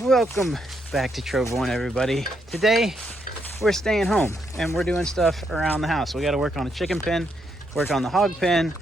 Welcome back to Trove One, everybody. Today we're staying home and we're doing stuff around the house. We got to work on the chicken pen, work on the hog pen.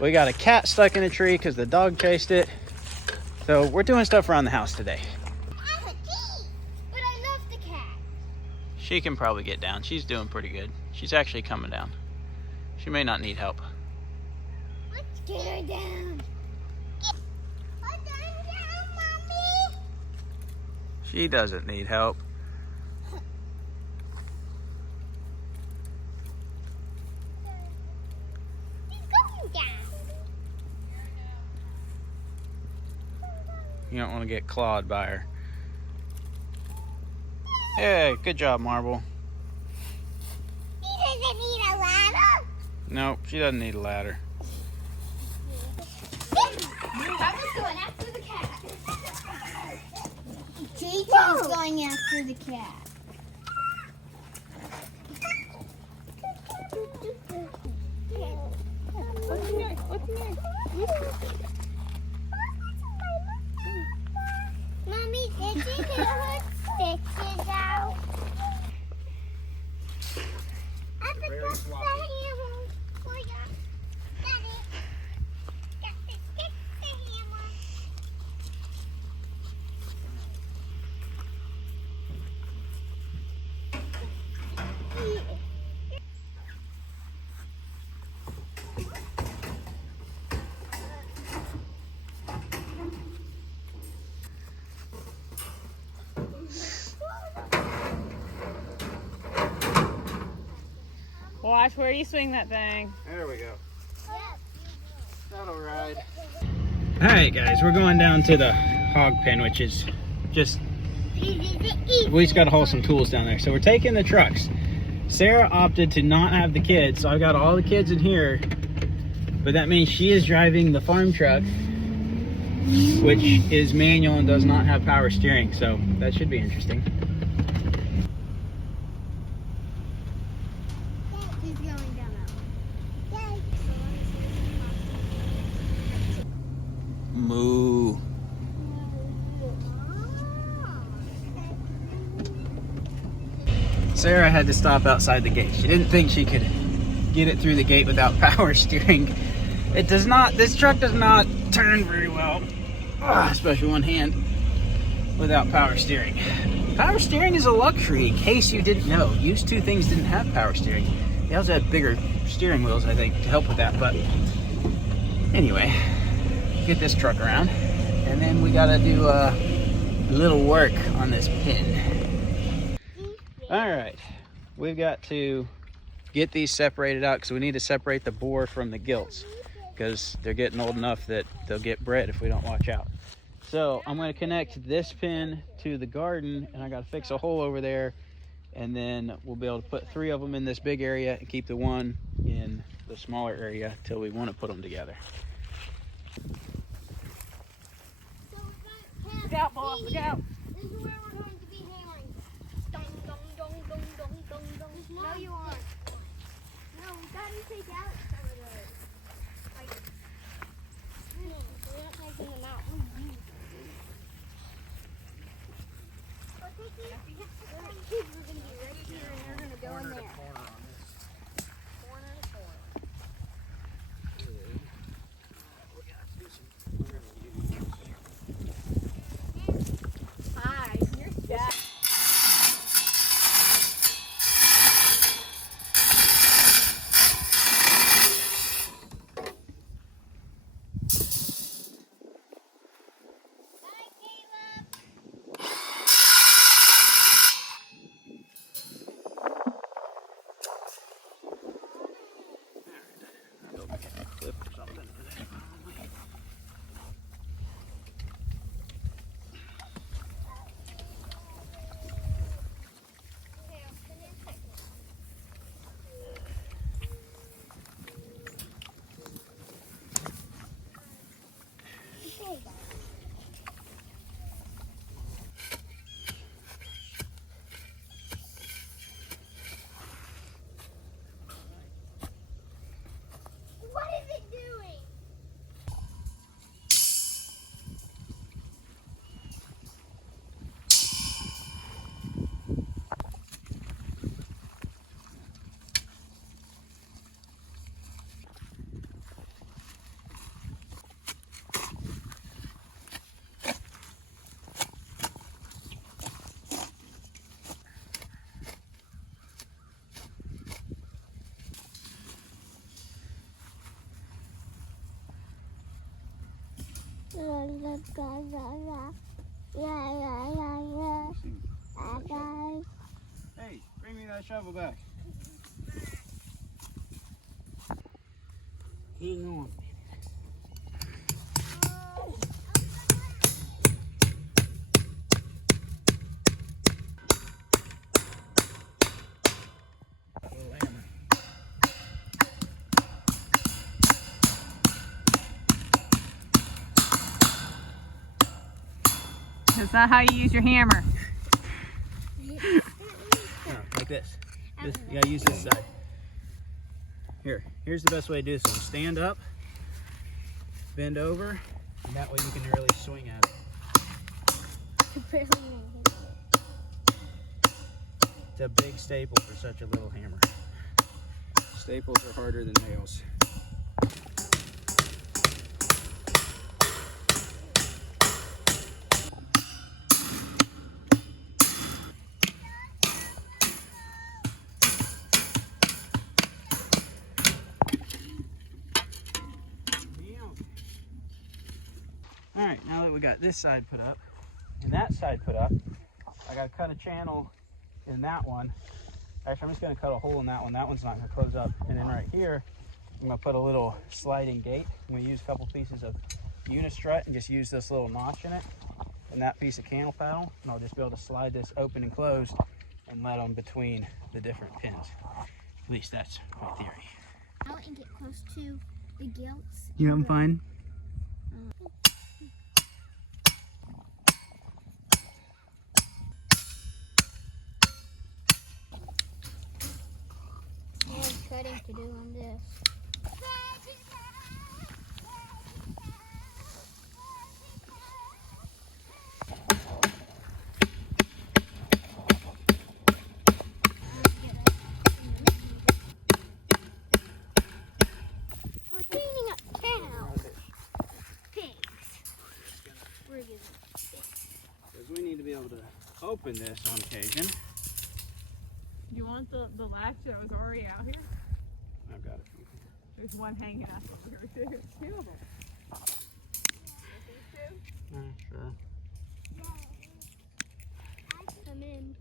We got a cat stuck in a tree because the dog chased it. So we're doing stuff around the house today. I'm a tea, but I love the cat. She can probably get down. She's doing pretty good. She's actually coming down. She may not need help. Let's get her down. Get her down, Mommy. She doesn't need help. She's going down. You don't want to get clawed by her. Hey, good job, Marble. She doesn't need a ladder. Nope, she doesn't need a ladder. I was going after the cat. JJ's going after the cat. What's in there? Mommy, did you get her stitches out? I forgot the hammer for you. Got it. Got the hammer. Watch, where do you swing that thing? There we go. That'll ride. Alright guys, we're going down to the hog pen, which is just, we just got to haul some tools down there. So we're taking the trucks. Sarah opted to not have the kids, so I've got all the kids in here, but that means she is driving the farm truck, which is manual and does not have power steering, so that should be interesting. He's going down that way. Moo. Sarah had to stop outside the gate. She didn't think she could get it through the gate without power steering. It does not, this truck does not turn very well, especially one hand, without power steering. Power steering is a luxury, in case you didn't know. Used to things didn't have power steering. They also had bigger steering wheels, I think, to help with that. But anyway, get this truck around, and then we gotta do a little work on this pin. All right, we've got to get these separated out because we need to separate the boar from the gilts because they're getting old enough that they'll get bred if we don't watch out. So I'm going to connect this pin to the garden, and I got to fix a hole over there, and then we'll be able to put 3 of them in this big area and keep the one in the smaller area till we want to put them together. Look out, boss, look out. This is where we're going to be hammering. Dong, dong, dong, dong, dong, dong, dong. No, you aren't. No, we gotta take out some of those. Like, we're not taking them out. We're gonna be right here and they're gonna go in there. Corner to corner. Hi, you're Jack. Bye, Caleb. Hey, bring me that shovel back. Hang on. Little hammer. That's not how you use your hammer. No, like this. You gotta use this side. Here's the best way to do this. So stand up, bend over, and that way you can really swing at it. It's a big staple for such a little hammer. Staples are harder than nails. Alright, now that we got this side put up and that side put up, I gotta cut a channel in that one. Actually, I'm just gonna cut a hole in that one. That one's not gonna close up. And then right here, I'm gonna put a little sliding gate. I'm gonna use a couple pieces of unistrut and just use this little notch in it and that piece of candle paddle, and I'll just be able to slide this open and closed and let them between the different pins. At least that's my theory. Out and get close to the gilts. You having fun? There's cutting to do on this. We're cleaning up cows. Pigs. We're using pigs. Because we need to be able to open this on occasion. Do you want the latch that was already out here? I've got a few. There's one hanging up over here too. Two of them. Sure. Come in.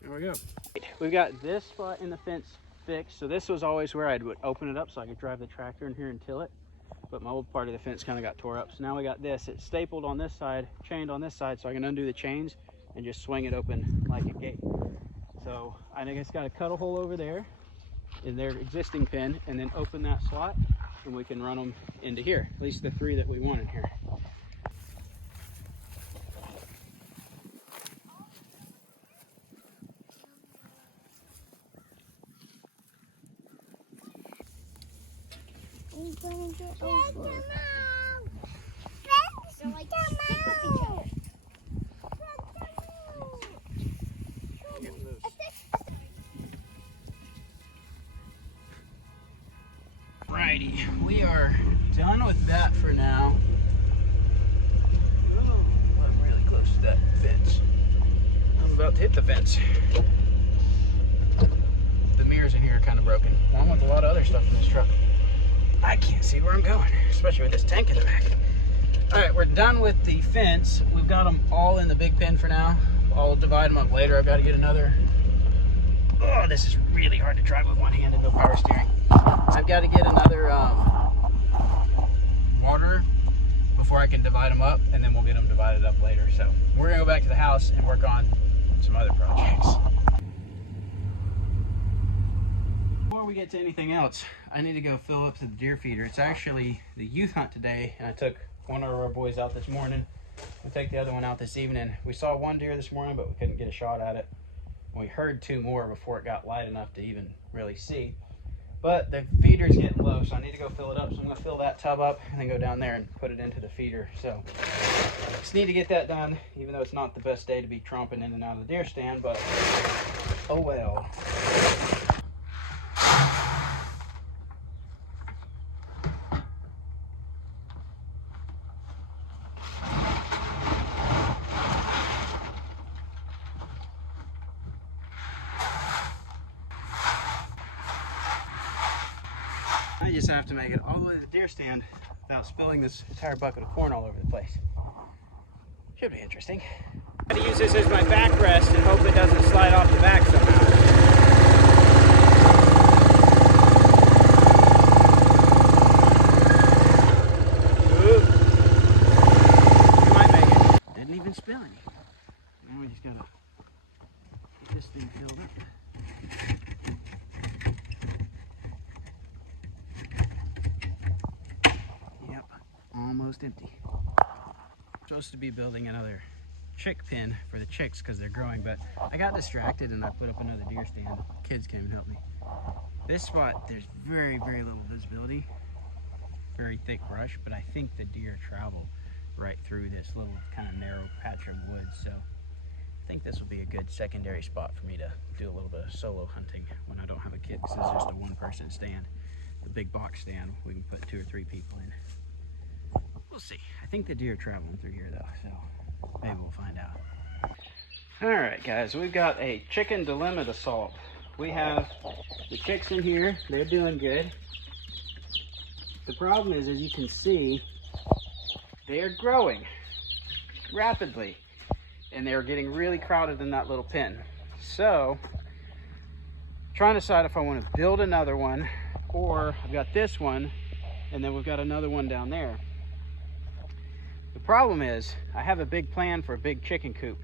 There we go. We've got this spot in the fence fixed. So this was always where I would open it up so I could drive the tractor in here and till it. But my old part of the fence kind of got tore up. So now we got this. It's stapled on this side, chained on this side, so I can undo the chains and just swing it open like a gate. So I think it's got to cut a hole over there in their existing pin and then open that slot and we can run them into here. At least the three that we want in here. I'm gonna get over. They're like stick with each other. Righty, we are done with that for now. Oh, I'm really close to that fence. I'm about to hit the fence. The mirrors in here are kind of broken, along with a lot of other stuff in this truck. I can't see where I'm going, especially with this tank in the back. All right, we're done with the fence. We've got them all in the big pen for now. I'll divide them up later. I've got to get another. Oh, this is really hard to drive with one hand and no power steering. I've got to get another mortar before I can divide them up, and then we'll get them divided up later. So we're gonna go back to the house and work on some other projects. Before we get to anything else, I need to go fill up the deer feeder. It's actually the youth hunt today, and I took one of our boys out this morning. We'll take the other one out this evening. We saw one deer this morning, but we couldn't get a shot at it. We heard two more before it got light enough to even really see. But the feeder's getting low, so I need to go fill it up. So I'm gonna fill that tub up and then go down there and put it into the feeder. So just need to get that done, even though it's not the best day to be tromping in and out of the deer stand, but oh well. just have to make it all the way to the deer stand without spilling this entire bucket of corn all over the place. Should be interesting. I'm gonna use this as my backrest and hope it doesn't slide off the back somehow. Spill any. Now we just gotta get this thing filled up. Yep, almost empty. I'm supposed to be building another chick pen for the chicks because they're growing, but I got distracted and I put up another deer stand. Kids came and helped me. This spot, there's very, very little visibility, very thick brush, but I think the deer travel right through this little kind of narrow patch of woods, so I think this will be a good secondary spot for me to do a little bit of solo hunting when I don't have a kid. This is just a one-person stand. The big box stand, we can put 2 or 3 people in. We'll see. I think the deer are traveling through here though, so maybe we'll find out. All right, guys, we've got a chicken dilemma to solve. We have the chicks in here, they're doing good. The problem is, as you can see, they are growing rapidly and they're getting really crowded in that little pen. So, trying to decide if I want to build another one, or I've got this one and then we've got another one down there. The problem is, I have a big plan for a big chicken coop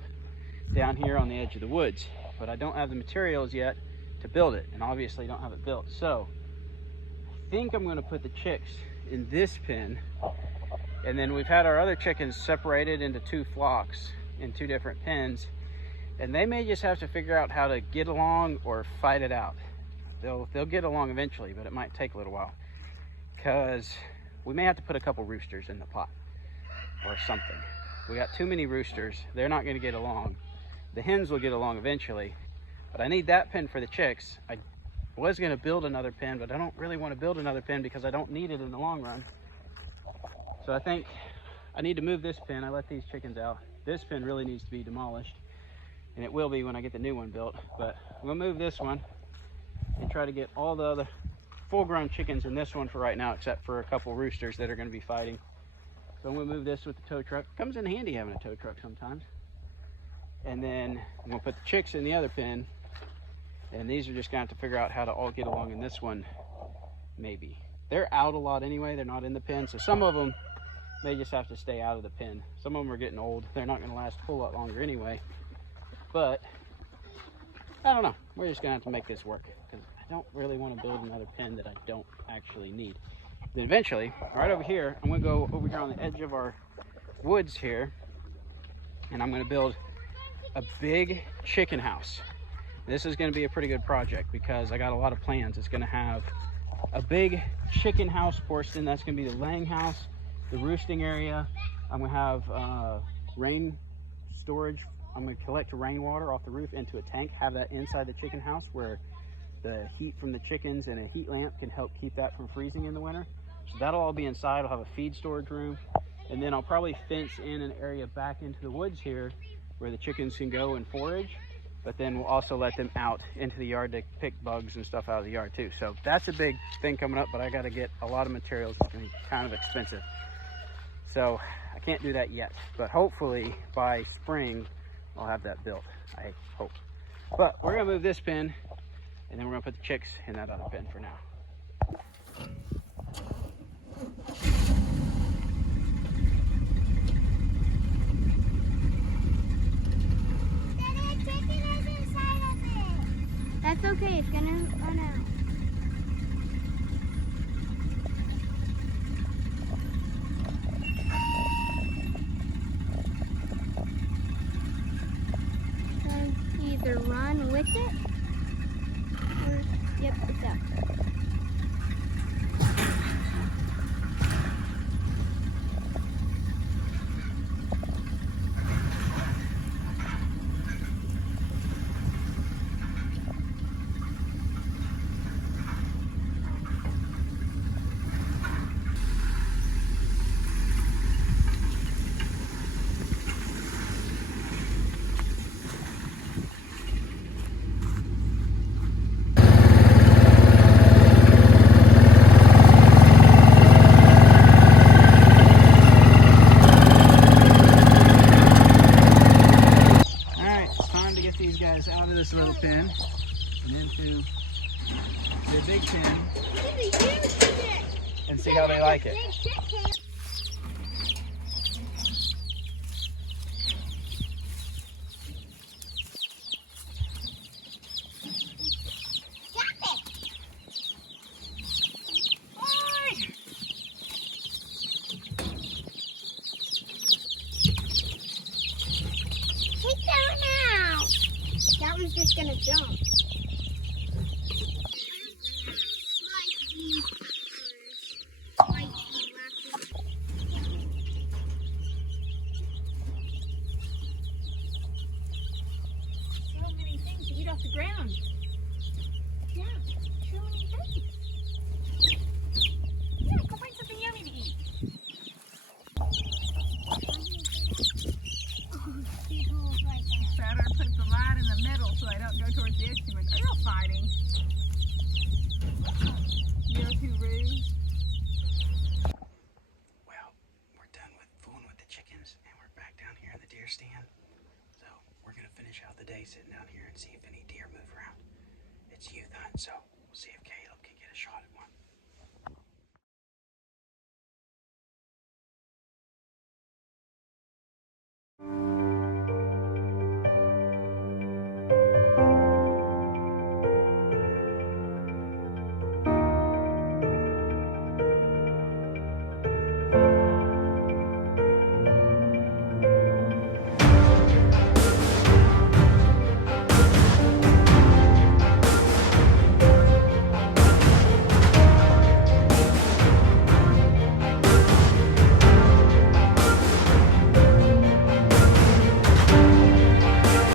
down here on the edge of the woods, but I don't have the materials yet to build it, and obviously don't have it built. So, I think I'm going to put the chicks in this pen. And then we've had our other chickens separated into 2 flocks in 2 different pens. And they may just have to figure out how to get along or fight it out. They'll get along eventually, but it might take a little while. Because we may have to put a couple roosters in the pot or something. We got too many roosters. They're not going to get along. The hens will get along eventually. But I need that pen for the chicks. I was going to build another pen, but I don't really want to build another pen because I don't need it in the long run. So I think I need to move this pen. I let these chickens out. This pen really needs to be demolished, and it will be when I get the new one built. But we'll move this one and try to get all the other full-grown chickens in this one for right now, except for a couple roosters that are going to be fighting. So I'm going to move this with the tow truck. Comes in handy having a tow truck sometimes. And then I'm going to put the chicks in the other pen, and these are just going to have to figure out how to all get along in this one, maybe. They're out a lot anyway. They're not in the pen, so some of them may just have to stay out of the pen. Some of them are getting old. They're not going to last a whole lot longer anyway. But, I don't know. We're just going to have to make this work, because I don't really want to build another pen that I don't actually need. Then eventually, right over here, I'm going to go over here on the edge of our woods here, and I'm going to build a big chicken house. This is going to be a pretty good project because I got a lot of plans. It's going to have a big chicken house portion. That's going to be the laying house, the roosting area. I'm going to have rain storage. I'm going to collect rainwater off the roof into a tank, have that inside the chicken house where the heat from the chickens and a heat lamp can help keep that from freezing in the winter. So that'll all be inside. I'll have a feed storage room, and then I'll probably fence in an area back into the woods here where the chickens can go and forage, but then we'll also let them out into the yard to pick bugs and stuff out of the yard too. So that's a big thing coming up, but I got to get a lot of materials. It's going to be kind of expensive. So I can't do that yet, but hopefully by spring I'll have that built, I hope. But we're going to move this pen, and then we're going to put the chicks in that other pen for now. That's okay, it's gonna run out. So either run with it, or, yep, it's out. big chicken. That one's just gonna jump. So many things to eat off the ground. Yeah, so many things. Yeah, go find something yummy to eat. Big holes right there. Better put the line in the middle so I don't go towards the edge too much. Are y'all fighting? You're too rude. Well, we're done with fooling with the chickens and we're back down here in the deer stand. So we're gonna finish out the day sitting down here and see if any deer move around. It's youth hunt, so we'll see if Caleb can get a shot of